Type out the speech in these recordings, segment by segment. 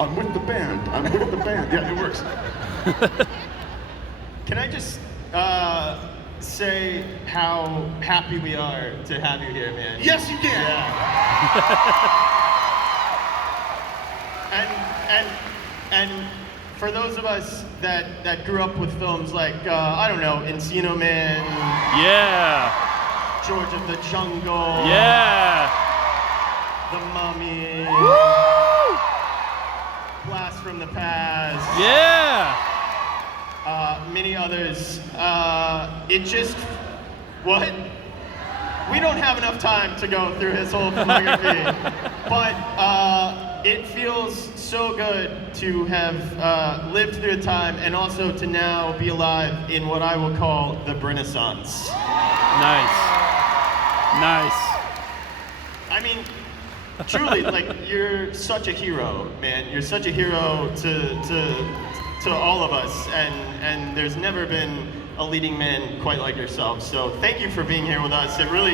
I'm with the band. I'm with the band. Yeah, it works. Can I just say how happy we are to have you here, man? Yes, you can. Yeah. and for those of us that grew up with films like I don't know, Encino Man. Yeah. George of the Jungle. Yeah. The Mummy. Woo! Blast from the Past. Yeah. Many others. It just, what? We don't have enough time to go through his whole filmography, but it feels so good to have lived through the time and also to now be alive in what I will call the Renaissance. Nice. Nice. I mean, truly, like, you're such a hero, man. You're such a hero to all of us, and there's never been a leading man quite like yourself. So thank you for being here with us. It truly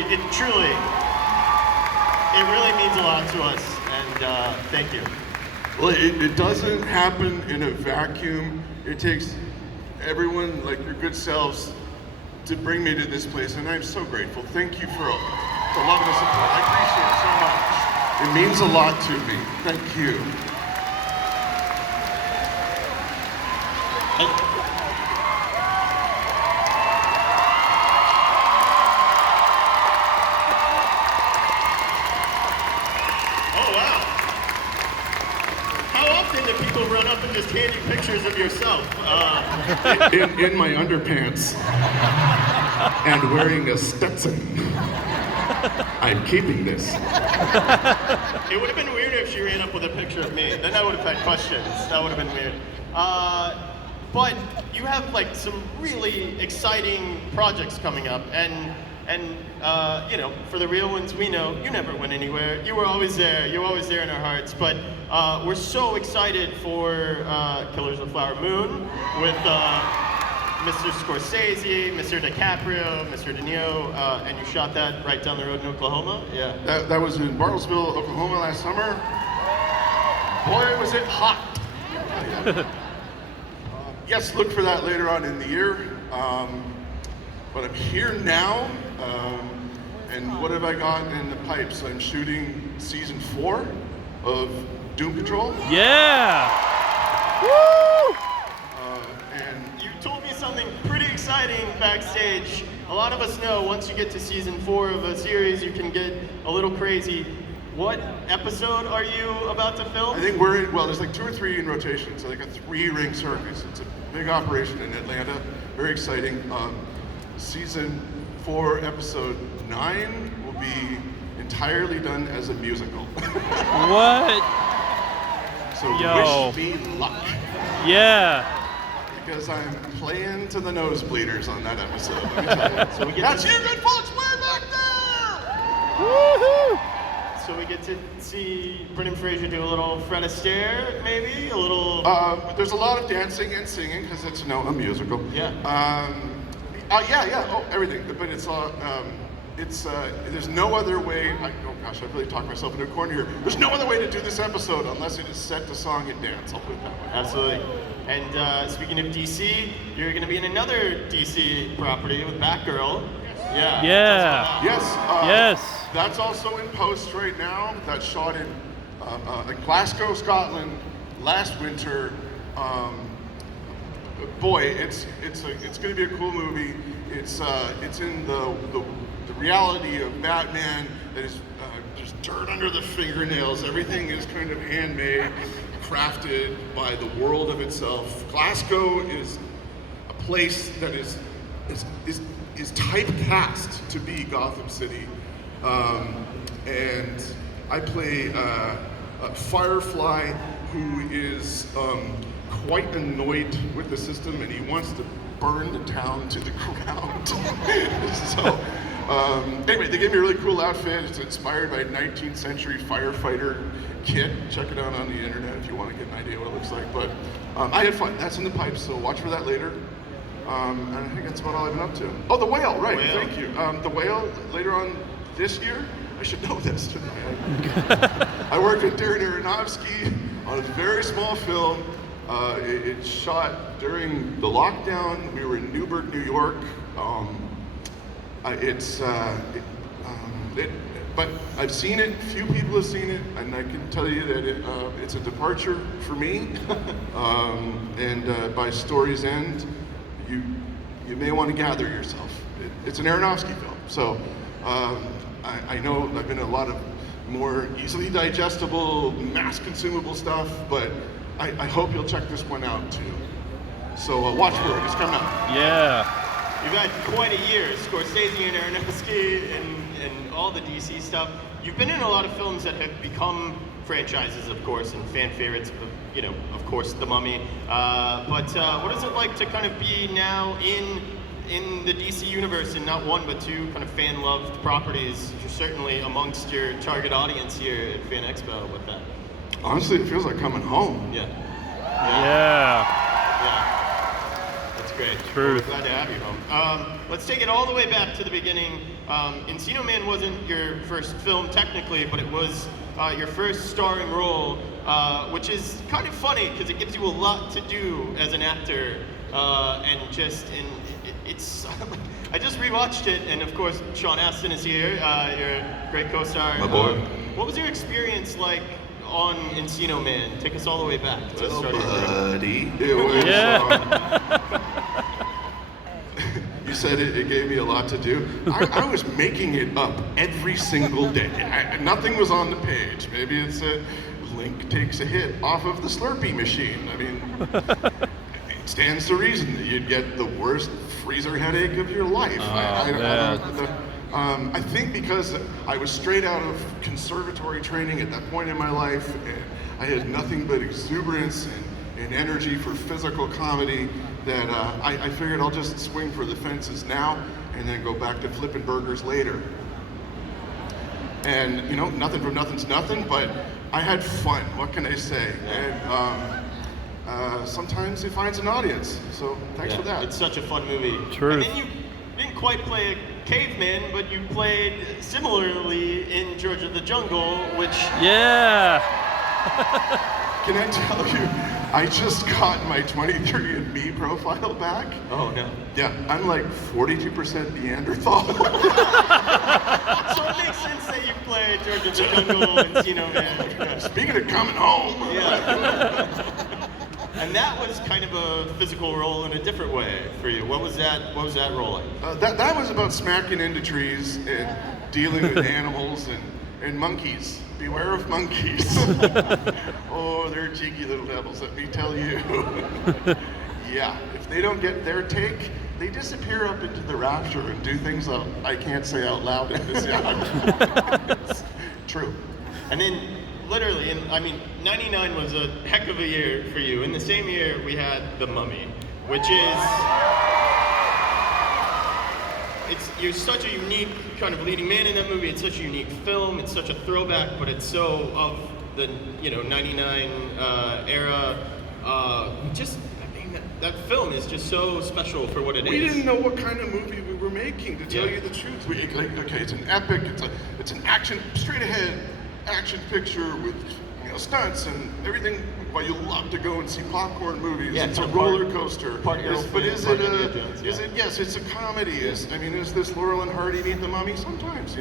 means a lot to us, and thank you. Well, it doesn't happen in a vacuum. It takes everyone like your good selves to bring me to this place, and I'm so grateful. Thank you for love and support. I appreciate it so much. It means a lot to me. Thank you. Run up and just hand you pictures of yourself. In my underpants and wearing a Stetson. I'm keeping this. It would have been weird if she ran up with a picture of me. Then I would have had questions. That would have been weird. But you have like some really exciting projects coming up, and you know, for the real ones we know, you never went anywhere. You were always there. You're always there in our hearts. But we're so excited for Killers of the Flower Moon with Mr. Scorsese, Mr. DiCaprio, Mr. De Niro, and you shot that right down the road in Oklahoma. Yeah. That was in Bartlesville, Oklahoma last summer. Boy, was it hot. Yes, look for that later on in the year. But I'm here now, and what have I got in the pipes? I'm shooting season 4 of Doom Patrol. Yeah! Woo! And you told me something pretty exciting backstage. A lot of us know once you get to season 4 of a series, you can get a little crazy. What episode are you about to film? I think we're in, well, there's like 2 or 3 in rotation. It's like a 3-ring circus. It's a big operation in Atlanta. Very exciting. Season 4, episode 9 will be entirely done as a musical. What? So Yo. wish me luck. Yeah. Because I'm playing to the nosebleeders on that episode. Let me tell you. So we get that's you good folks way back there! Woohoo! So we get to see Brendan Fraser do a little Fred Astaire, maybe? A little... There's a lot of dancing and singing, because it's, you know, a musical. Yeah. Yeah, everything. But it's there's no other way, oh gosh, I've really talked myself into a corner here. There's no other way to do this episode unless it is set to song and dance, I'll put it that way. Absolutely. And speaking of DC, you're going to be in another DC property with Batgirl. Yeah. Yeah. Yes. Yes. That's also in post right now. That's shot in Glasgow, Scotland, last winter. Boy, it's going to be a cool movie. It's in the reality of Batman that is just dirt under the fingernails. Everything is kind of handmade, crafted by the world of itself. Glasgow is a place that is typecast to be Gotham City, and I play Firefly, who is quite annoyed with the system, and he wants to burn the town to the ground. So, anyway, they gave me a really cool outfit. It's inspired by a 19th century firefighter kit. Check it out on the internet if you want to get an idea what it looks like. But I had fun. That's in the pipes, so watch for that later. And I think that's about all I've been up to. Oh, The Whale, right, Whale. Thank you. The Whale, later on this year, I should know this, shouldn't I? I work with Darren Aronofsky. on a very small film. It's shot during the lockdown. We were in Newburgh, New York. But I've seen it. Few people have seen it, and I can tell you that it's a departure for me. By story's end, you may want to gather yourself. It's an Aronofsky film, so I know I've been in a lot of more easily digestible, mass consumable stuff, but I hope you'll check this one out too. So watch for it. It's coming out. Yeah. You've had quite a year, Scorsese and Aronofsky and all the DC stuff. You've been in a lot of films that have become franchises, of course, and fan favorites, of course, The Mummy. But what is it like to kind of be now in the DC universe in not one but two kind of fan-loved properties? You're certainly amongst your target audience here at Fan Expo with that. Honestly, it feels like coming home. Yeah. That's great. Truth. We're glad to have you home. Let's take it all the way back to the beginning. Encino Man wasn't your first film technically, but it was your first starring role, which is kind of funny because it gives you a lot to do as an actor, it's. I just rewatched it, and of course Sean Astin is here, your great co-star. My boy. What was your experience like on Encino Man? Take us all the way back to starting your career. Buddy. It was, you said it gave me a lot to do. I was making it up every single day. Nothing was on the page. Maybe it's a Link takes a hit off of the Slurpee machine. I mean, it stands to reason that you'd get the worst freezer headache of your life. I think because I was straight out of conservatory training at that point in my life, and I had nothing but exuberance and energy for physical comedy, that I figured I'll just swing for the fences now and then go back to flipping burgers later. And nothing from nothing's nothing, but I had fun. What can I say? And sometimes it finds an audience, so thanks for that. It's such a fun movie. Truth. And then you didn't quite play a caveman, but you played similarly in George of the Jungle, which... Yeah. Can I tell you, I just got my 23andMe profile back. Oh, no. Yeah, I'm like 42% Neanderthal. So it makes sense that you played George of the Jungle and Encino Man. Speaking of coming home. Yeah. And that was kind of a physical role in a different way for you. What was that role like? That was about smacking into trees and dealing with animals and monkeys. Beware of monkeys. Oh, they're cheeky little devils, let me tell you. Yeah, if they don't get their take, they disappear up into the rapture and do things that I can't say out loud in this yard. It's true. And then, literally, 99 was a heck of a year for you. In the same year, we had The Mummy, which is... You're such a unique kind of leading man in that movie. It's such a unique film. It's such a throwback, but it's so of the 99 era. That film is just so special for what it is. We didn't know what kind of movie we were making, to tell you the truth. Okay, it's an epic. It's an action, straight ahead action picture with stunts and everything. Well, you love to go and see popcorn movies. Yeah, it's a roller coaster. But is it yes, it's a comedy. Is this Laurel and Hardy meet the Mummy? Sometimes,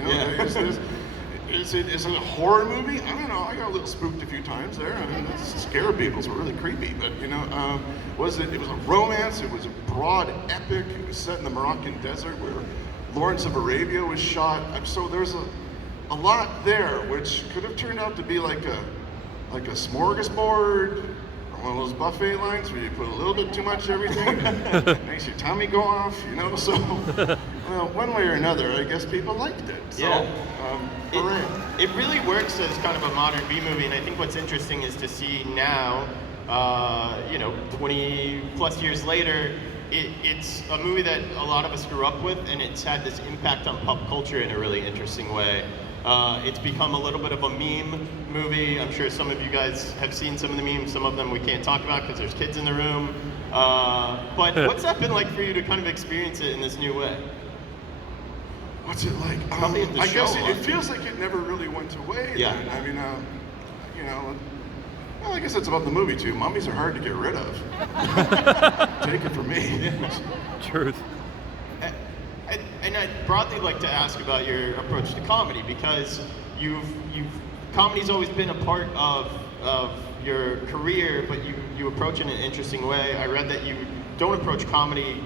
Is it a horror movie? I don't know. I got a little spooked a few times there. I mean, that scared people. It's really creepy. But it was a romance. It was a broad epic. It was set in the Moroccan desert where Lawrence of Arabia was shot. So there's a lot there, which could have turned out to be like a smorgasbord, or one of those buffet lines where you put a little bit too much of everything, makes your tummy go off, So, well, one way or another, I guess people liked it. So, it really works as kind of a modern B movie, and I think what's interesting is to see now, 20 plus years later, it's a movie that a lot of us grew up with, and it's had this impact on pop culture in a really interesting way. It's become a little bit of a meme movie. I'm sure some of you guys have seen some of the memes. Some of them we can't talk about because there's kids in the room. But what's that been like for you to kind of experience it in this new way? What's it like? I guess it feels like it never really went away. Yeah. Then. I mean, Well, I guess that's about the movie too. Mummies are hard to get rid of. Take it from me. Truth. And I'd broadly like to ask about your approach to comedy, because comedy's always been a part of your career, but you approach it in an interesting way. I read that you don't approach comedy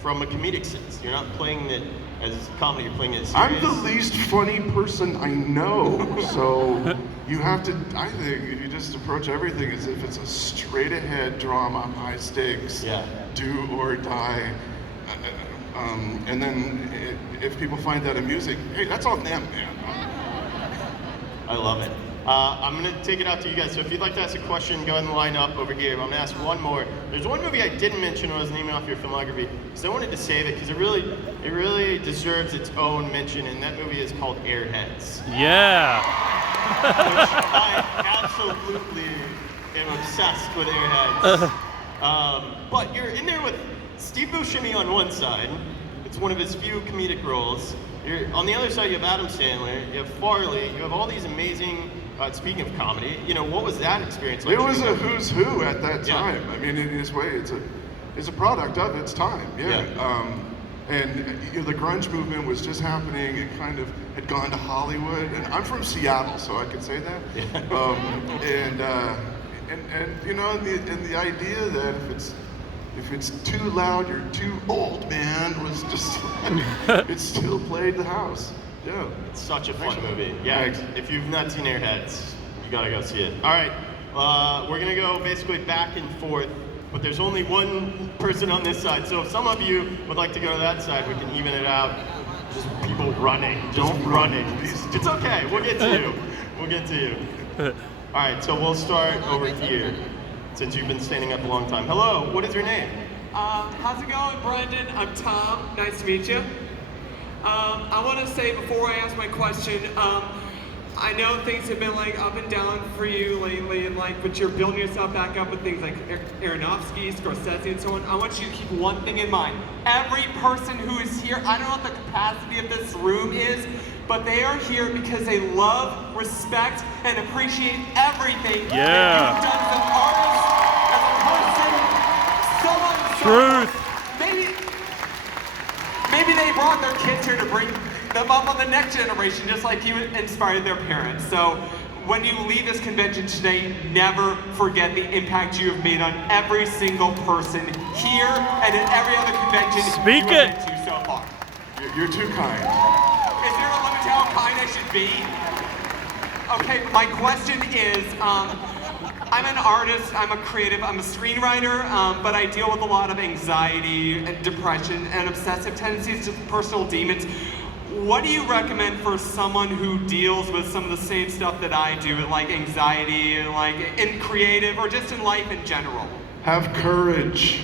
from a comedic sense. You're not playing it as comedy, you're playing it as serious. I'm the least funny person I know, so you have to, I think, if you just approach everything as if it's a straight ahead drama, high stakes, do or die. And then if people find that amusing, hey, that's on them, man. I love it. I'm going to take it out to you guys. So if you'd like to ask a question, go ahead and line up over here. I'm going to ask one more. There's one movie I didn't mention when I was naming off your filmography, so I wanted to save it because it really deserves its own mention, and that movie is called Airheads. Yeah. Which I absolutely am obsessed with Airheads. But you're in there with Steve Buscemi on one side. It's one of his few comedic roles. On the other side, you have Adam Sandler, you have Farley, you have all these amazing, speaking of comedy, what was that experience like? It was a who's who at that time. I mean, in his way, it's a product of its time, and the grunge movement was just happening. It kind of had gone to Hollywood, and I'm from Seattle, so I can say that. And the idea that if it's too loud, you're too old, man, was just, it still played the house. Yeah. It's such a fun movie. Yeah, Thanks. If you've not seen Airheads, you gotta go see it. All right, we're gonna go basically back and forth, but there's only one person on this side, so if some of you would like to go to that side, we can even it out. Just people running, Don't running. run, please. It's okay, we'll get to you. We'll get to you. All right, so we'll start over here, since you've been standing up a long time. Hello, what is your name? How's it going, Brendan? I'm Tom. Nice to meet you. I want to say before I ask my question, I know things have been like up and down for you lately, and but you're building yourself back up with things like Aronofsky, Scorsese, and so on. I want you to keep one thing in mind. Every person who is here, I don't know what the capacity of this room is, but they are here because they love, respect, and appreciate everything that you've done as an artist, as a person, so on and so forth. Maybe they brought their kids here to bring them up on the next generation, just like you inspired their parents. So when you leave this convention today, never forget the impact you have made on every single person here and at every other convention you have been to so far. You're too kind. Is there a limit to how kind I should be? Okay, my question is, I'm an artist, I'm a creative, I'm a screenwriter, but I deal with a lot of anxiety and depression and obsessive tendencies, just personal demons. What do you recommend for someone who deals with some of the same stuff that I do, like anxiety and in creative or just in life in general? Have courage.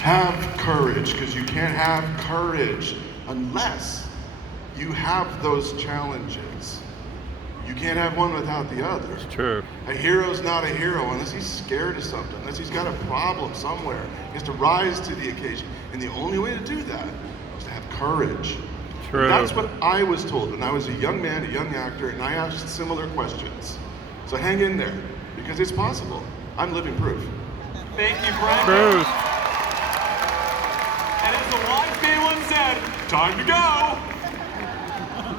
Have courage, because you can't have courage unless you have those challenges. You can't have one without the other. It's true. A hero's not a hero unless he's scared of something, unless he's got a problem somewhere. He has to rise to the occasion. And the only way to do that is to have courage. True. And that's what I was told when I was a young man, a young actor, and I asked similar questions. So hang in there, because it's possible. I'm living proof. Thank you, Brendan. Truth. And as the wise man once said, time to go.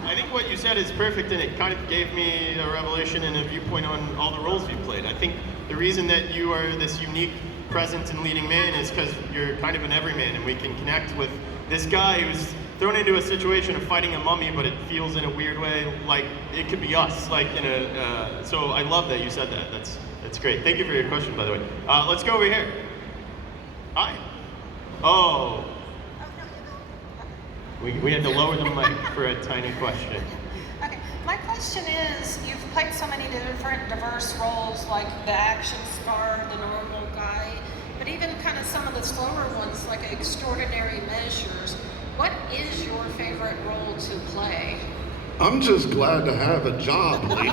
I think what you said is perfect, and it kind of gave me a revelation and a viewpoint on all the roles you've played. I think the reason that you are this unique presence and leading man is because you're kind of an everyman, and we can connect with this guy who's thrown into a situation of fighting a mummy, but it feels in a weird way like it could be us. So I love that you said that. That's great. Thank you for your question, by the way. Let's go over here. Hi. Oh. We had to lower the mic for a tiny question. Okay, my question is, you've played so many different diverse roles, like the action star, the normal guy, but even kind of some of the slower ones, like Extraordinary Measures. What is your favorite role to play? I'm just glad to have a job, lady.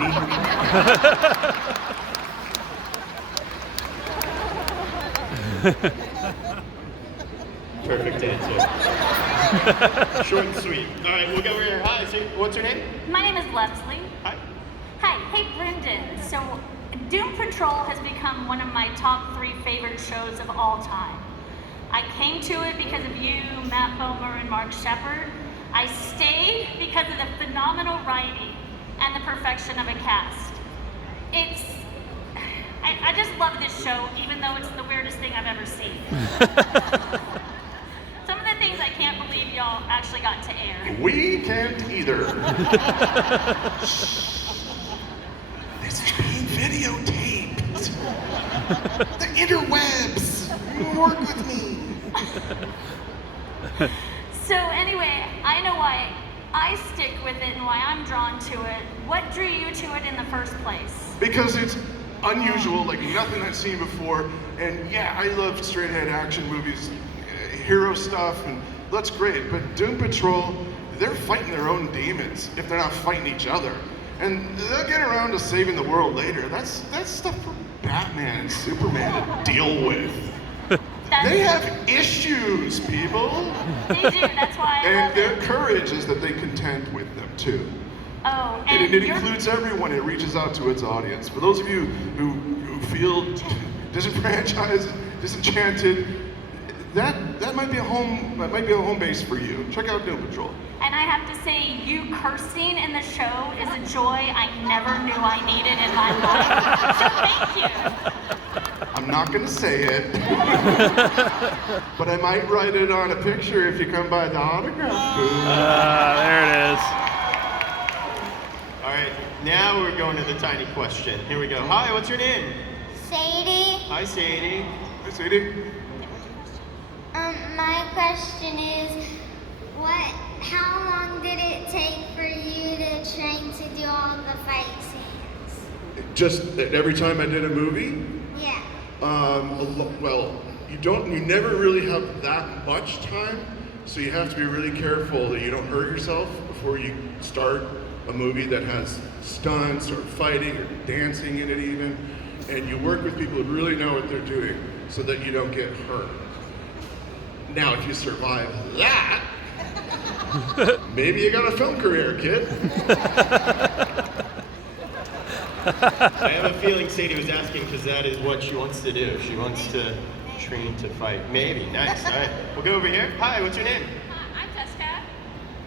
Perfect answer. Short and sweet. All right, we'll go over here. Hi, what's your name? My name is Leslie. Hi. Hi, Hey, Brendan. So, Doom Patrol has become one of my top 3 favorite shows of all time. I came to it because of you, Matt Bomer, and Mark Shepard. I stayed because of the phenomenal writing and the perfection of a cast. I just love this show, even though it's the weirdest thing I've ever seen. Some of the things I can't believe y'all actually got to air. We can't either. This is being videotaped. The interwebs. Work with me. So anyway, I know why I stick with it and why I'm drawn to it. What drew you to it in the first place? Because it's unusual, like nothing I've seen before. And yeah, I love straight-ahead action movies, hero stuff, and that's great. But Doom Patrol, they're fighting their own demons if they're not fighting each other. And they'll get around to saving the world later. That's stuff for Batman and Superman to deal with. They have issues, people. They do, that's why I And love their it. courage is that they contend with them too. Oh, And and it you're- includes everyone. It reaches out to its audience. For those of you who feel disenfranchised, disenchanted, that might be a home base for you. Check out Doom Patrol. And I have to say, you cursing in the show is a joy I never knew I needed in my life. So thank you. I'm not gonna say it, but I might write it on a picture if you come by the autograph booth. There it is. All right, now we're going to the tiny question. Here we go. Hi, what's your name? Sadie, Hi, Sadie. Hey, Sadie. my question is, how long did it take for you to train to do all the fight scenes? Just every time I did a movie, Yeah. well, you never really have that much time, so you have to be really careful that you don't hurt yourself before you start a movie that has stunts or fighting or dancing in it even, and you work with people who really know what they're doing so that you don't get hurt. Now, if you survive that, maybe you got a film career, kid. I have a feeling Sadie was asking because that is what she wants to do. She wants to train to fight. Maybe. Nice. All right. We'll go over here. Hi, what's your name? I'm Jessica.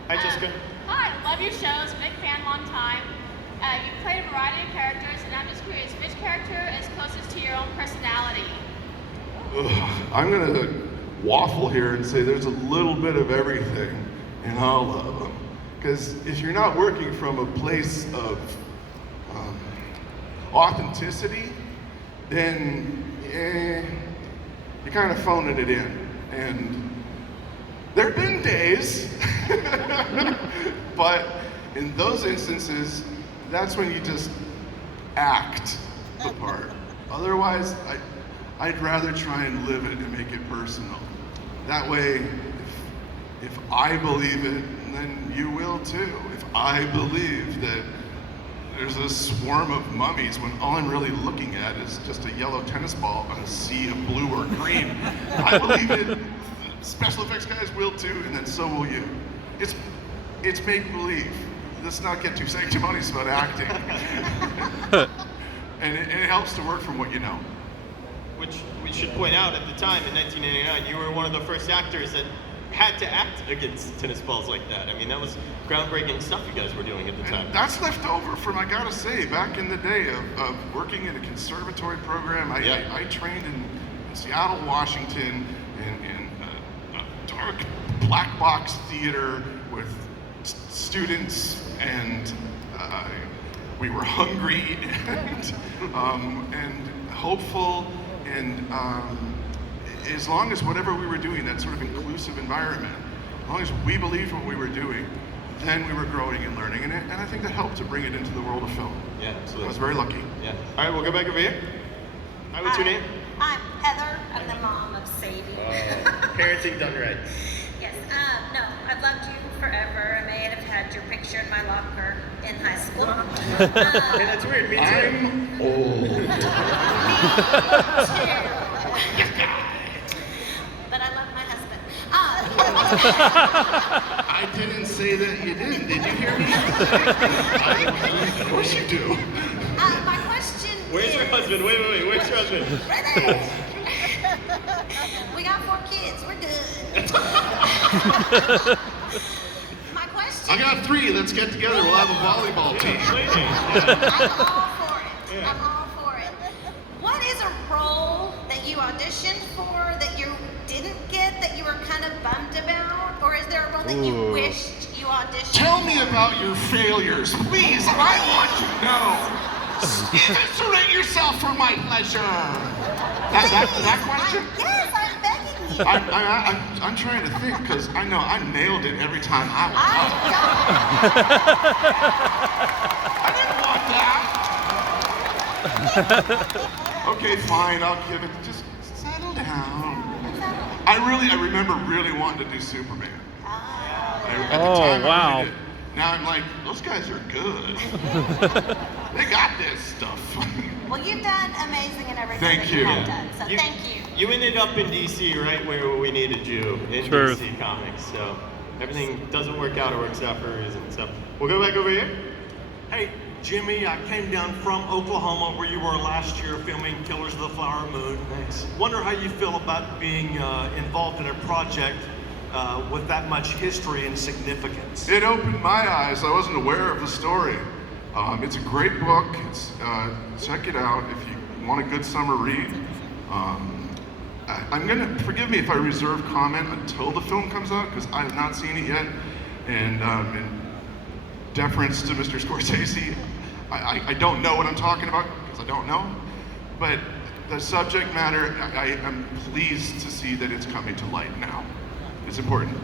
Hi, Jessica. Hi, love your shows. Big fan, long time. You played a variety of characters, and I'm just curious, which character is closest to your own personality? I'm gonna waffle here and say there's a little bit of everything in all of them. Because if you're not working from a place of authenticity, then you're kind of phoning it in. And there have been days, but in those instances, that's when you just act the part. Otherwise, I'd rather try and live it and make it personal. That way, if I believe it, then you will too. If I believe that there's a swarm of mummies when all I'm really looking at is just a yellow tennis ball on a sea of blue or green, I believe it. Special effects guys will too, and then so will you. It's make believe. Let's not get too sanctimonious about acting. and it helps to work from what you know. Which we should point out, at the time in 1999, you were one of the first actors that had to act against tennis balls like that. I mean, that was groundbreaking stuff you guys were doing at the time. And that's left over from, I gotta say, back in the day of working in a conservatory program. I trained in Seattle, Washington, in a dark black box theater with students, and we were hungry and hopeful, and as long as whatever we were doing, that sort of inclusive environment, as long as we believed what we were doing, then we were growing and learning, and I think that helped to bring it into the world of film. Yeah, absolutely. I was very lucky. Yeah. All right, we'll go back over here. Hi, what's your name? I'm Heather. I'm the mom of Sadie. Parenting done right. Yes. No, I've loved you forever. I may have had your picture in my locker in high school. Hey, that's weird. Me too. I'm old. But I love my husband. I didn't say that you didn't. Did you hear me? Of course you do. My question Where's is... your husband? Wait, where's your husband? Right there. We got 4 kids, we're good. My question... I got 3, let's get together, we'll have a volleyball team. I'm all for it. I'm all for it. What is a role that you auditioned for that you didn't get that you were kind of bummed about? Or is there a role that you wished you auditioned Tell for? me about your failures, please, I want to know. Eviscerate yourself for my pleasure. That question? Yes, I'm begging you. I'm trying to think, because I know I nailed it every time I was I up. I didn't want that. Okay, fine, I'll give it. Just settle down. I remember really wanting to do Superman. At the time, I wow. really did. Now I'm like, those guys are good. They got this stuff. Well, you've done amazing in everything Thank that you. you have done, so You- thank you. You ended up in DC right where we needed you, in Truth. DC Comics. So everything doesn't work out or works out for a reason. So we'll go back over here. Hey, Jimmy, I came down from Oklahoma where you were last year filming Killers of the Flower Moon. Thanks. Wonder how you feel about being involved in a project with that much history and significance. It opened my eyes. I wasn't aware of the story. It's a great book. Check it out if you want a good summer read. I'm gonna, forgive me if I reserve comment until the film comes out, because I have not seen it yet. And in deference to Mr. Scorsese, I don't know what I'm talking about, because I don't know. But the subject matter, I am pleased to see that it's coming to light now. It's important.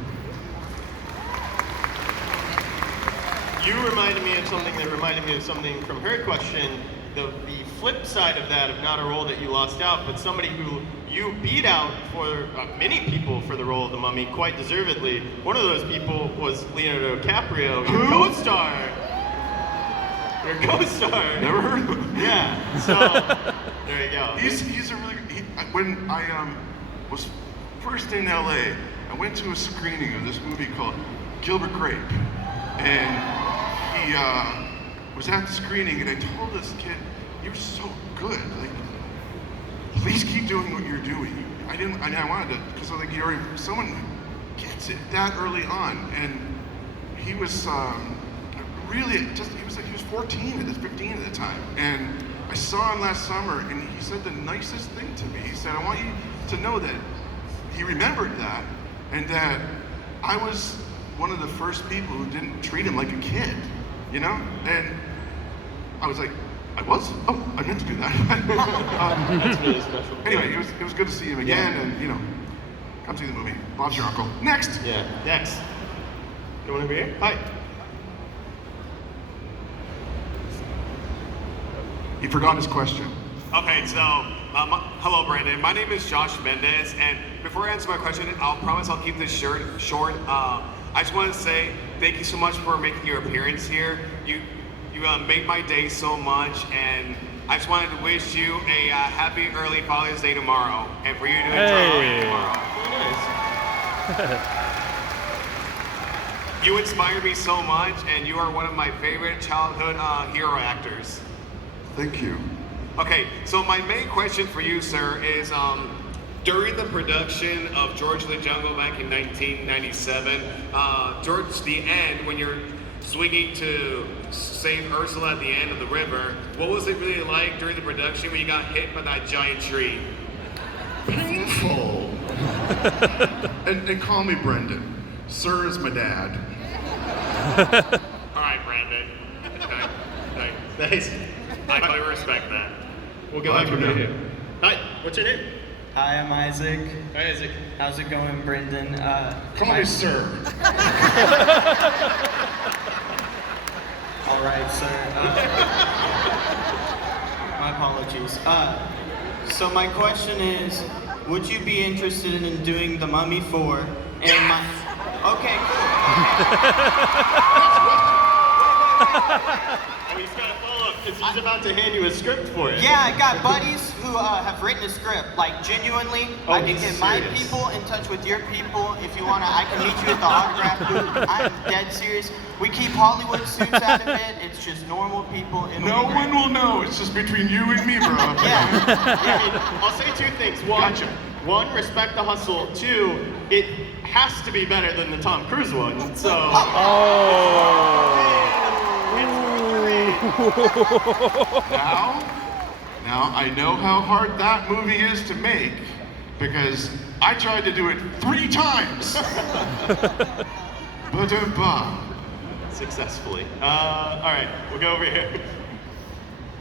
You reminded me of something that reminded me of something from her question. The flip side of that, of not a role that you lost out, but somebody who you beat out for many people for the role of the Mummy, quite deservedly. One of those people was Leonardo DiCaprio, your co-star. Your co-star. Never heard of him. Yeah. So there you go. He's a really good. When I was first in LA, I went to a screening of this movie called Gilbert Grape, and he was at the screening, and I told this kid, "You're so good. Like, please keep doing what you're doing." I wanted to, because I think you already someone gets it that early on, and he was really just he was 14 at 15 at the time, and I saw him last summer, and he said the nicest thing to me. He said, "I want you to know that he remembered that, and that I was one of the first people who didn't treat him like a kid, you know?" And I was like, I meant to do that. That's really special. Anyway, it was good to see him again, and come see the movie. Bob's your uncle. Next. Yeah. Next. You want to be here? Hi. He forgot his question. Okay, so hello, Brandon. My name is Josh Mendez, and before I answer my question, I'll promise I'll keep this short. I just want to say thank you so much for making your appearance here. You made my day so much, and I just wanted to wish you a happy early Father's Day tomorrow, and for you to enjoy tomorrow. Very nice. You inspire me so much, and you are one of my favorite childhood hero actors. Thank you. Okay, so my main question for you, sir, is during the production of George of the Jungle back in 1997, towards the end, when you're swinging to save Ursula at the end of the river, what was it really like during the production when you got hit by that giant tree? Painful. and call me Brendan. Sir is my dad. All right, Brandon. Okay. Thanks. I totally respect that. We'll go Bye back for over now. here. Hi. What's your name? Hi, I'm Isaac. Hi, Isaac. How's it going, Brendan? Call me sir. All right, sir. My apologies. So my question is, would you be interested in doing The Mummy 4? And my... Okay, cool. Oh, he's got a follow-up he's about to hand you a script for it. Yeah, I got buddies who have written a script. Like, genuinely, Oh, I can he's get my serious. people in touch with your people. If you wanna, I can meet you at the autograph booth. I'm dead serious. We keep Hollywood suits out of it. It's just normal people. No one will know. It's just between you and me, bro. I mean, I'll say two things. One, respect the hustle. Two, it has to be better than the Tom Cruise one. So. Now I know how hard that movie is to make because I tried to do it 3 times. Successfully. All right, we'll go over here.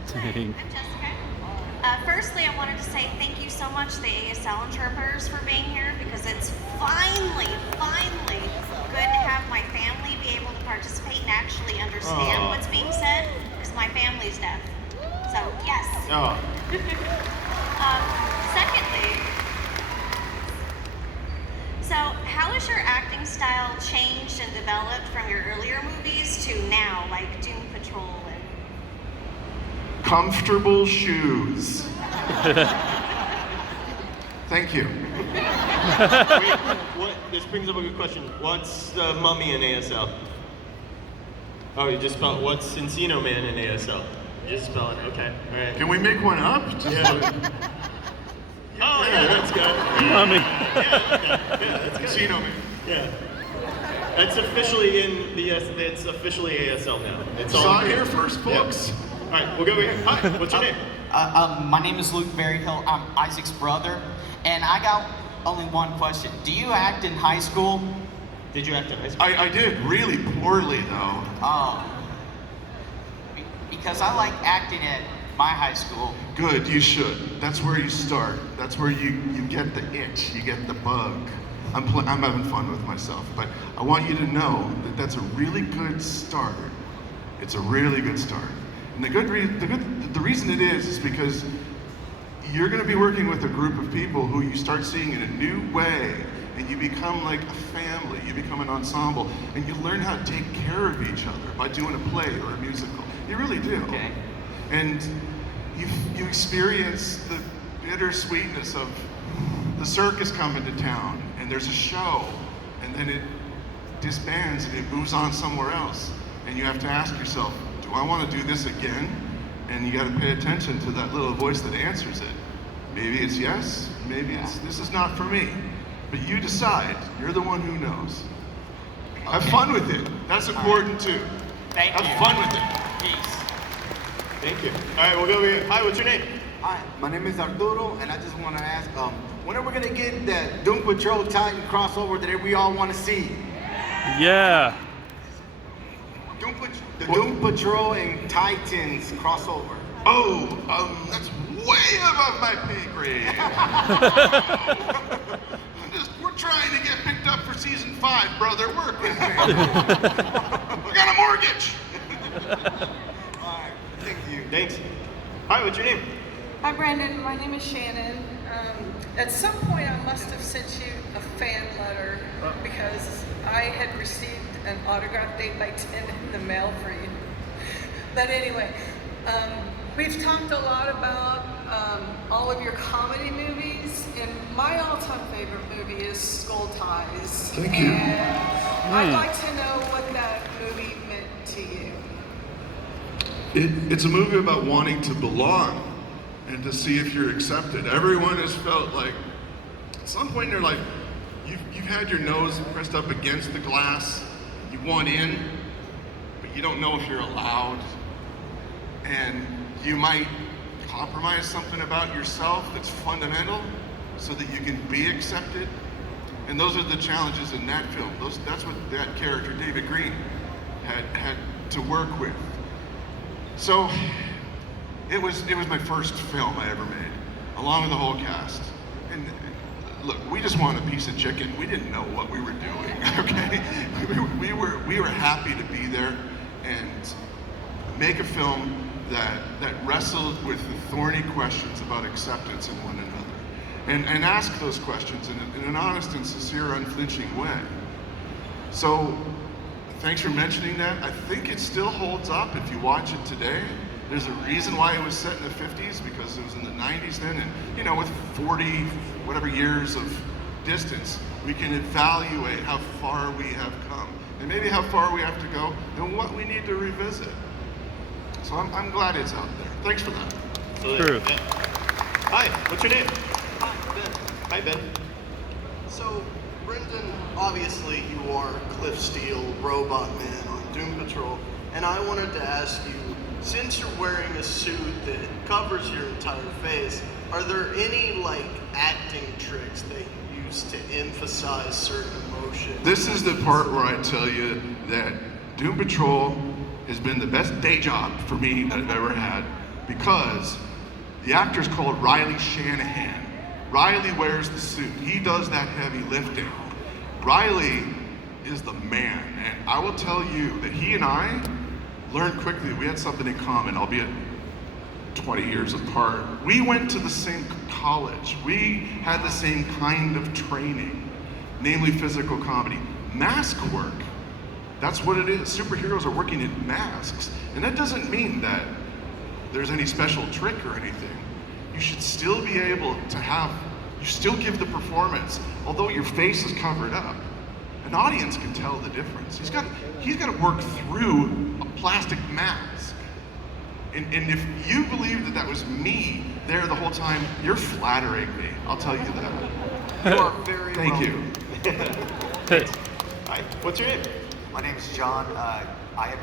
Dang. Firstly, I wanted to say thank you so much to the ASL interpreters for being here because it's finally good to have my family be able to participate and actually understand what's being said because my family's deaf. So, yes. Secondly, so how has your acting style changed and developed from your earlier movies to now, like Doom Patrol and... Comfortable shoes. Thank you. Wait, this brings up a good question. What's the mummy in ASL? Oh, you just spelled what's Encino Man in ASL? You just spell it. Okay. All right. Can we make one up? Yeah. Oh yeah, that's good. Mummy. Yeah, that's good. Encino Man. Yeah. That's officially in the it's officially ASL now. It's all Saw it here first, folks. All right, we'll go over here. Hi, what's your name? My name is Luke Berryhill. I'm Isaac's brother, and I got only one question. Do you act in high school? Did you act in high school? I did really poorly though. Because I like acting at my high school. Good, you should. That's where you start. That's where you get the itch, you get the bug. I'm having fun with myself, but I want you to know that that's a really good start. It's a really good start. And the reason it is because you're going to be working with a group of people who you start seeing in a new way, and you become like a family, you become an ensemble, and you learn how to take care of each other by doing a play or a musical. You really do. Okay. And you experience the bittersweetness of the circus coming to town, and there's a show, and then it disbands and it moves on somewhere else. And you have to ask yourself, do I want to do this again? And you got to pay attention to that little voice that answers it. Maybe it's yes, maybe it's this is not for me. But you decide. You're the one who knows. Have fun with it. That's important too. Thank you. Have fun with it. Peace. Thank you. All right, we'll go over here. Hi, what's your name? Hi, my name is Arturo, and I just want to ask, when are we gonna get that Doom Patrol Titan crossover that we all want to see? Yeah. The Doom Patrol and Titans crossover. Oh, that's way above my pay grade. We're trying to get picked up for season 5, brother. Work with me. We got a mortgage. All right, thank you. Thanks. Hi, what's your name? Hi, Brandon. My name is Shannon. At some point, I must have sent you a fan letter because I had received an autographed 8x10 in the mail for you. But anyway, we've talked a lot about all of your comedy movies, and my all-time favorite movie is Skull Ties. Thank you. And I'd like to know what that movie meant to you. It's a movie about wanting to belong and to see if you're accepted. Everyone has felt like, at some point in their life, you've had your nose pressed up against the glass, you want in, but you don't know if you're allowed. And you might compromise something about yourself that's fundamental so that you can be accepted. And those are the challenges in that film. That's what that character, David Green, had to work with. So, it was my first film I ever made, along with the whole cast. And look, we just wanted a piece of chicken. We didn't know what we were doing, okay? We were happy to be there and make a film that wrestled with the thorny questions about acceptance in one another. And ask those questions in an honest and sincere, unflinching way. So, thanks for mentioning that. I think it still holds up if you watch it today. There's a reason why it was set in the 50s, because it was in the 90s then, and you know, with 40 whatever years of distance, we can evaluate how far we have come, and maybe how far we have to go, and what we need to revisit. So I'm glad it's out there. Thanks for that. True. Hi, what's your name? Hi, Ben. Hi, Ben. So, Brendan, obviously you are Cliff Steele, Robot Man on Doom Patrol, and I wanted to ask you, since you're wearing a suit that covers your entire face, are there any like acting tricks that you use to emphasize certain emotions? This is the part where I tell you that Doom Patrol has been the best day job for me that I've ever had, because the actor's called Riley Shanahan. Riley wears the suit. He does that heavy lifting. Riley is the man, and I will tell you that he and I learned quickly. We had something in common, albeit 20 years apart. We went to the same college. We had the same kind of training, namely physical comedy. Mask work, that's what it is. Superheroes are working in masks, and that doesn't mean that there's any special trick or anything. You should still be able to you still give the performance, although your face is covered up. An audience can tell the difference. He's got to work through a plastic mask. And if you believe that was me there the whole time, you're flattering me. I'll tell you that. You are very Thank you. Hi, what's your name? My name is John. I have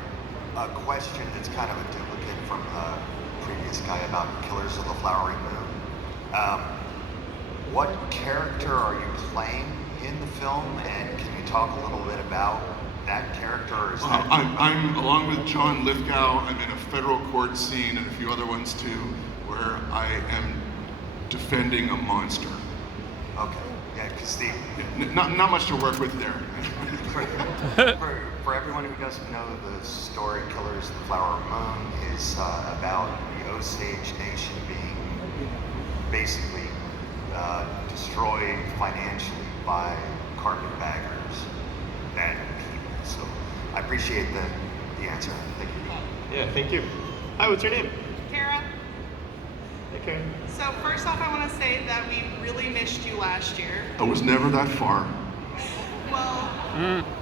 a question that's kind of a duplicate from the previous guy about Killers of the Flowery Moon. What character are you playing in the film, and can you talk a little bit about that character? Or is that I'm along with John Lithgow. I'm in a federal court scene and a few other ones too, where I am defending a monster. Okay, yeah, because not much to work with there. for everyone who doesn't know, the story Killers of the Flower Moon is about the Osage Nation being basically destroyed financially by carpetbaggers, bad people. So I appreciate the answer. Thank you. Yeah, thank you. Hi, what's your name? Kara. Hey, Kara. So first off, I want to say that we really missed you last year. I was never that far. Well,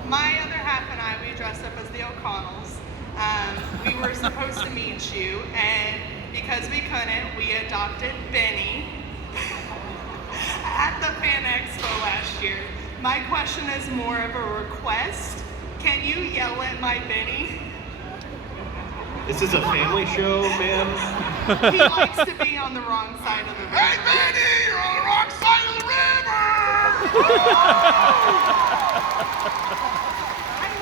my other half and I, we dressed up as the O'Connells. We were supposed to meet you, and because we couldn't, we adopted Benny at the Fan Expo last year. My question is more of a request. Can you yell at my Benny? This is a family show, ma'am. He likes to be on the wrong side of the river. Hey, Benny, you're on the wrong side of the river!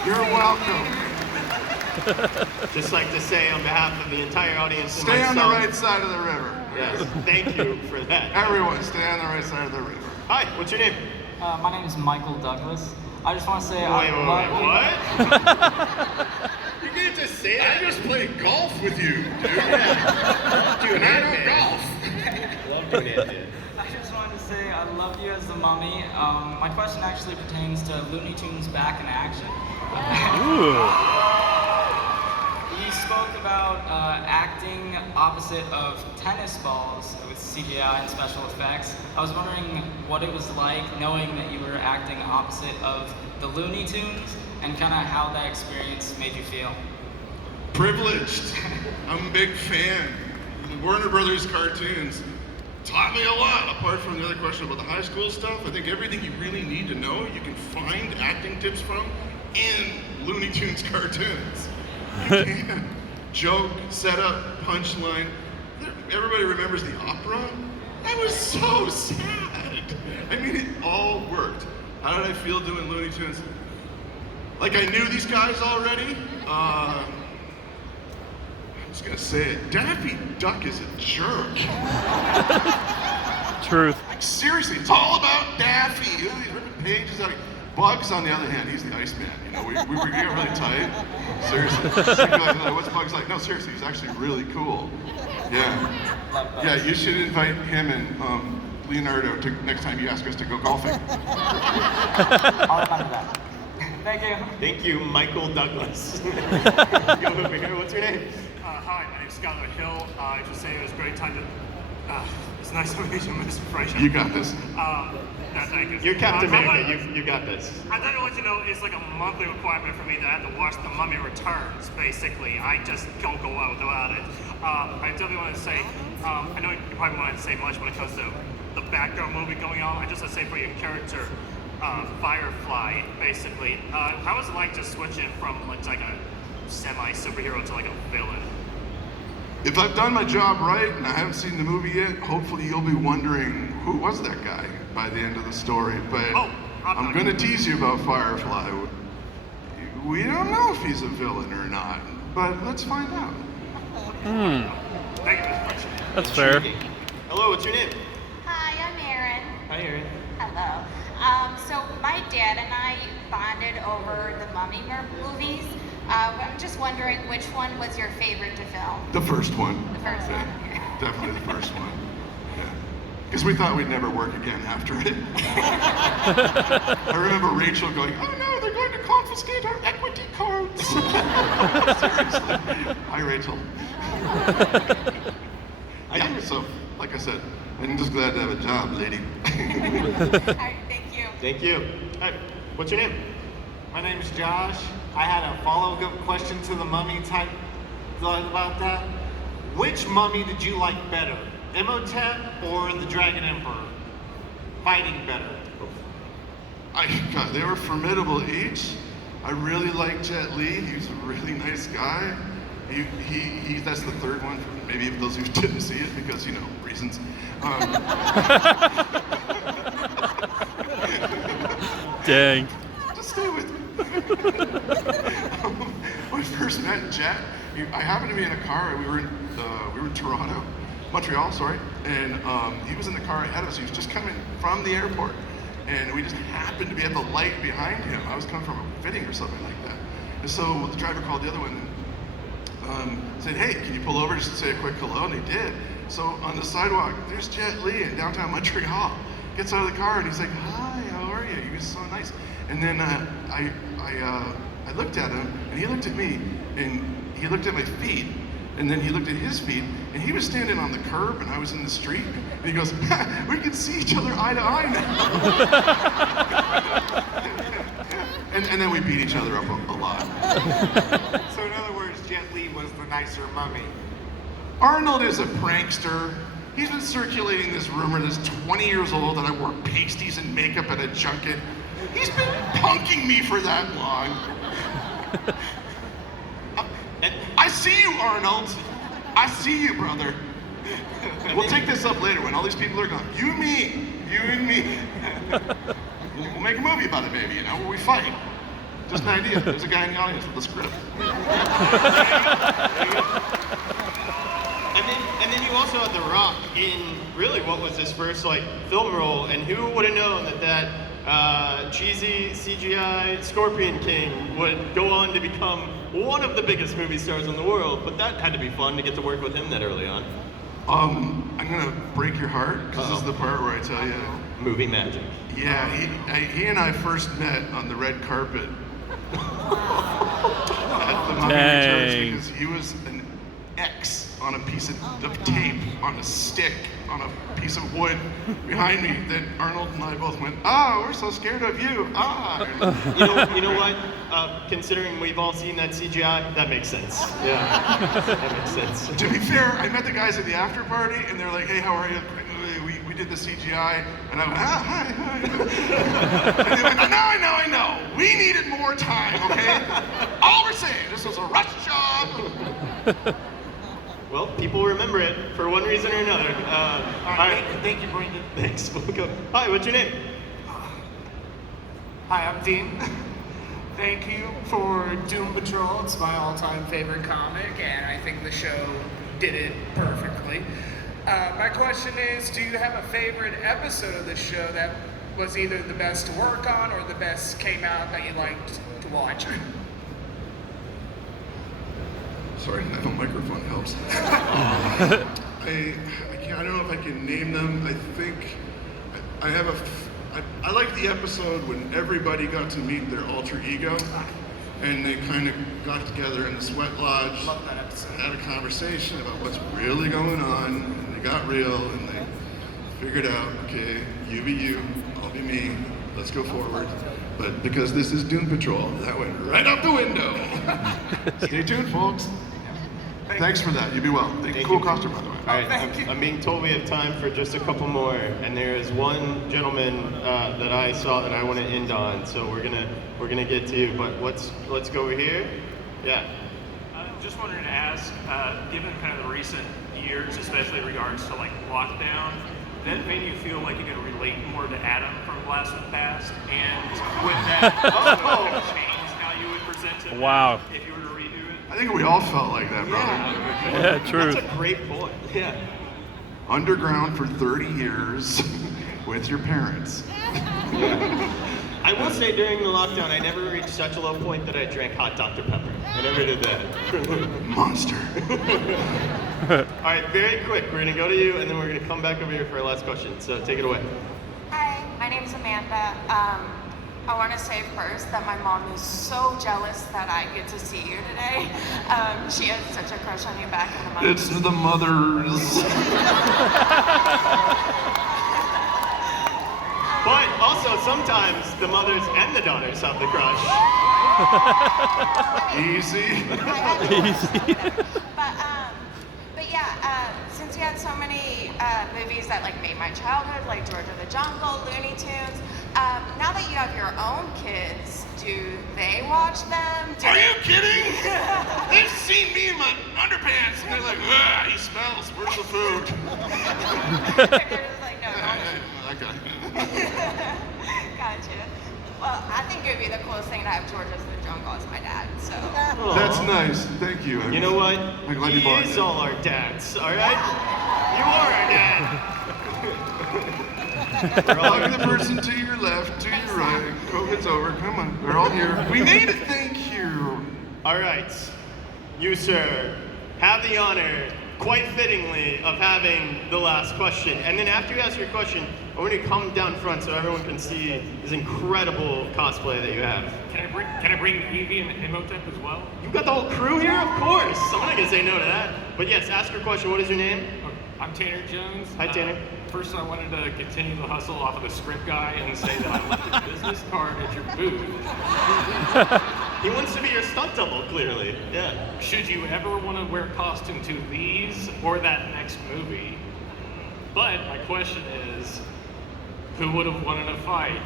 You're welcome. Just like to say on behalf of the entire audience, Stay and on myself, the right side of the river. Yes, thank you for that. Everyone, stay on the right side of the river. Hi, what's your name? My name is Michael Douglas. I just want to say Wait, what? You can't just say that. I just played golf with you, dude. Dude, I don't golf. Love doing it, dude. I just wanted to say I love you as the Mummy. My question actually pertains to Looney Tunes Back in Action. You spoke about acting opposite of tennis balls with CGI and special effects. I was wondering what it was like knowing that you were acting opposite of the Looney Tunes and kind of how that experience made you feel. Privileged. I'm a big fan. The Warner Brothers cartoons taught me a lot, apart from the other question about the high school stuff. I think everything you really need to know, you can find acting tips from in Looney Tunes cartoons. You can. Joke, setup, punchline. Everybody remembers the opera? That was so sad. I mean, it all worked. How did I feel doing Looney Tunes? Like I knew these guys already? I was gonna say it. Daffy Duck is a jerk. Truth. Like seriously, it's all about Daffy. He's ripping pages out. Bugs, on the other hand, he's the Iceman. You know, we get really tight. Seriously. You'd be like, what's Bugs like? No, seriously, he's actually really cool. Yeah. Yeah, you should invite him and Leonardo to next time you ask us to go golfing. I'll remember that. Thank you. Thank you, Michael Douglas. Go over here. What's your name? Hi, my name's Skylar Hill. I just say it was a great time to. It's nice to meet you, Mr. Fraser. You got this. No, thank you. You're Captain America. You got this. I thought I'd let you know it's like a monthly requirement for me that I have to watch The Mummy Returns, basically. I just don't go out without it. I definitely want to say, I know you probably won't say much when it comes to the Batgirl movie going on. I just want to say for your character, Firefly, basically. How was it like just switching from like a semi-superhero to like a villain? If I've done my job right and I haven't seen the movie yet, hopefully you'll be wondering who was that guy by the end of the story. But I'm going to tease you about Firefly. We don't know if he's a villain or not, but let's find out. Thank you, Mr. Fraser. That's fair. Hello, what's your name? Hi, I'm Erin. Hi, Erin. Hello. So my dad and I bonded over the Mummy movies. I'm just wondering which one was your favorite to film? The first one. The first one. Definitely the first one. Yeah. Because we thought we'd never work again after it. I remember Rachel going, "Oh no, they're going to confiscate our equity cards." Seriously. Hi, Rachel. Yeah, so, like I said, I'm just glad to have a job, lady. All right, thank you. Thank you. Hi, what's your name? My name is Josh. I had a follow-up question to the mummy type thought about that. Which mummy did you like better, Imhotep or the Dragon Emperor? Fighting better. God, they were formidable each. I really like Jet Li. He was a really nice guy. He that's the third one, for maybe those who didn't see it because, you know, reasons. Dang. Just stay with me. When I first met Jet, I happened to be in a car. We were in Montreal, sorry, and he was in the car ahead of us. He was just coming from the airport, and we just happened to be at the light behind him. I was coming from a fitting or something like that, and so the driver called the other one and said, "Hey, can you pull over just to say a quick hello?" And he did. So on the sidewalk, there's Jet Li in downtown Montreal. Gets out of the car and he's like, "Hi, how are you?" He was so nice. And then I looked at him, and he looked at me, and he looked at my feet, and then he looked at his feet, and he was standing on the curb, and I was in the street, and he goes, "We can see each other eye to eye now." and then we beat each other up a lot. So in other words, Jet Li was the nicer mummy. Arnold is a prankster. He's been circulating this rumor that's 20 years old that I wore pasties and makeup at a junket. He's been punking me for that long. I see you, Arnold. I see you, brother. We'll take this up later when all these people are gone. You and me. We'll make a movie about it, maybe, you know, where we fight. Just an idea. There's a guy in the audience with a script. And then you also had The Rock in really what was his first like film role, and who would have known that cheesy CGI Scorpion King would go on to become one of the biggest movie stars in the world, but that had to be fun to get to work with him that early on. I'm gonna break your heart, because this is the part where I tell you. Movie magic. Yeah, he and I first met on the red carpet at the Mummy Returns because he was an X on a piece of tape, on a stick, on a piece of wood behind me that Arnold and I both went, "Ah, we're so scared of you, ah." You know what? Considering we've all seen that CGI, that makes sense. Yeah, that makes sense. To be fair, I met the guys at the after party, and they're like, "Hey, how are you? We did the CGI," and I went, "Hi." And they went, I know. We needed more time, okay? All we're saying, this was a rush job. Well, people remember it for one reason or another. All right, thank you, Brandon. Thanks. Welcome. Hi, what's your name? Hi, I'm Dean. Thank you for Doom Patrol. It's my all-time favorite comic, and I think the show did it perfectly. My question is, do you have a favorite episode of the show that was either the best to work on or the best came out that you liked to watch? Sorry, I have a microphone, helps. I don't know if I can name them. I think I like the episode when everybody got to meet their alter ego. and they kind of got together in the sweat lodge, Love that episode. had a conversation about what's really going on, and they got real, and they figured out, okay, you be you, I'll be me, let's go forward. But because this is Doom Patrol, that went right out the window. Stay tuned, folks. Thanks for that. You be well. Cool costume, by the way. All right, I'm being told we have time for just a couple more, and there is one gentleman that I saw that I want to end on. So we're gonna get to you, but let's go over here. Yeah. Just wanted to ask, given kind of the recent years, especially in regards to like lockdown, that made you feel like you could relate more to Adam from Blast from the Past, and would that also change how you would present him? Wow. If you were to redo it? I think we all felt like that, brother. Yeah, true. That's a great point. Yeah. Underground for 30 years with your parents. I will say during the lockdown, I never reached such a low point that I drank hot Dr. Pepper. I never did that. Monster. All right, very quick. We're gonna go to you, and then we're gonna come back over here for our last question. So take it away. Hi, my name's Amanda. I want to say first that my mom is so jealous that I get to see you today. She has such a crush on you back in the month. It's the mothers. But also sometimes the mothers and the daughters have the crush. Easy. Easy. But yeah, since you had so many movies that like made my childhood, like George of the Jungle, Looney Tunes, now that you have your own kids, do they watch them? Are you kidding? They've seen me in my underpants and they're like, ah, he smells, where's the food? They're just like, no. Okay. Gotcha. Well, I think it would be the coolest thing to have George of the Jungle as my dad, so. That's nice, thank you. You know what? I'm glad you He bought is it. all our dads, all right? You are our dad. Hug the person to your left, to your right. COVID's over. Come on, we're all here. We need a thank you. All right, you sir have the honor, quite fittingly, of having the last question. And then after you ask your question, I want you to come down front so everyone can see this incredible cosplay that you have. Can I bring Evie and Imhotep as well? You've got the whole crew here? Of course. I'm not gonna say no to that. But yes, ask your question. What is your name? I'm Tanner Jones. Hi, Tanner. First, I wanted to continue the hustle off of the script guy and say that I left a business card at your booth. He wants to be your stunt double, clearly. Yeah. Should you ever want to wear costume to these or that next movie? But my question is, who would have won in a fight,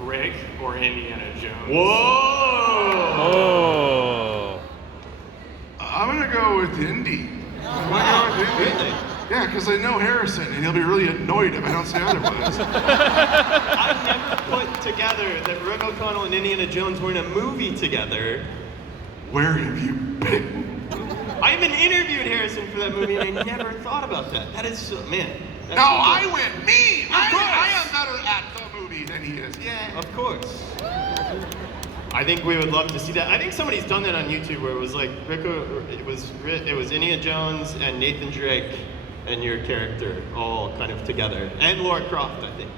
Rick or Indiana Jones? Whoa! Oh. I'm gonna go with Indy. Really? Yeah, because I know Harrison, and he'll be really annoyed if I don't say otherwise. I've never put together that Rick O'Connell and Indiana Jones were in a movie together. Where have you been? I even interviewed Harrison for that movie, and I never thought about that. That is so, man. No, I win. Me! I am better at the movie than he is. Yeah. Of course. I think we would love to see that. I think somebody's done that on YouTube where it was like it was Indiana Jones and Nathan Drake and your character all kind of together, and Laura Croft, I think.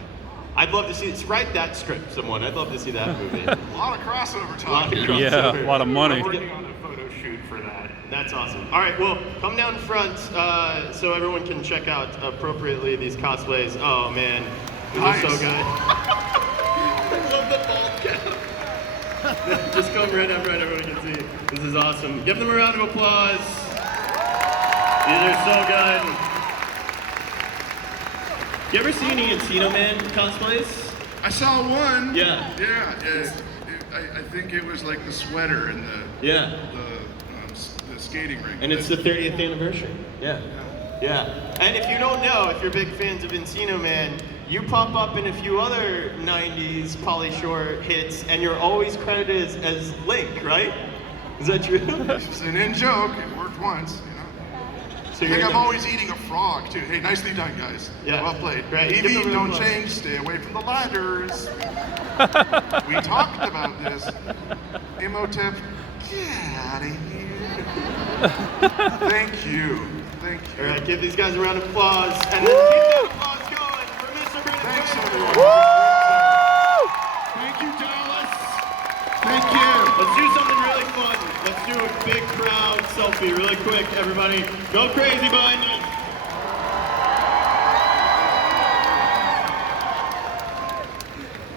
I'd love to see it. Write that script, someone. I'd love to see that movie. A lot of crossover talk. Yeah, a lot of money. I'm working on a photo shoot for that. That's awesome. All right, well, come down front so everyone can check out appropriately these cosplays. Oh man, these are so good. I love the bald cap. Just come right up, right, everyone can see. This is awesome. Give them a round of applause. These are so good. You ever see any Encino Man cosplays? I saw one. Yeah. Yeah. I think it was like the sweater and the skating rink. And it's the 30th anniversary. Yeah. Yeah. And if you don't know, if you're big fans of Encino Man, you pop up in a few other 90s Pauly Shore hits, and you're always credited as Link, right? Is that true? It's an in joke. It worked once, you know. So I think I'm always eating a frog, too. Hey, nicely done, guys. Yeah. Well played. Great. Evie, Give them a don't applause. change. Stay away from the ladders. We talked about this. Imhotep, get out of here. Thank you. Thank you. All right, give these guys a round of applause, and then keep that applause going for Mr. Brandon. Thanks, everyone. Woo! Thank you, Dallas. Thank you. Let's do something really big crowd selfie really quick, everybody. Go crazy, bud.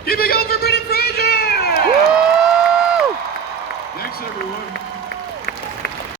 Keep it going for Brittany.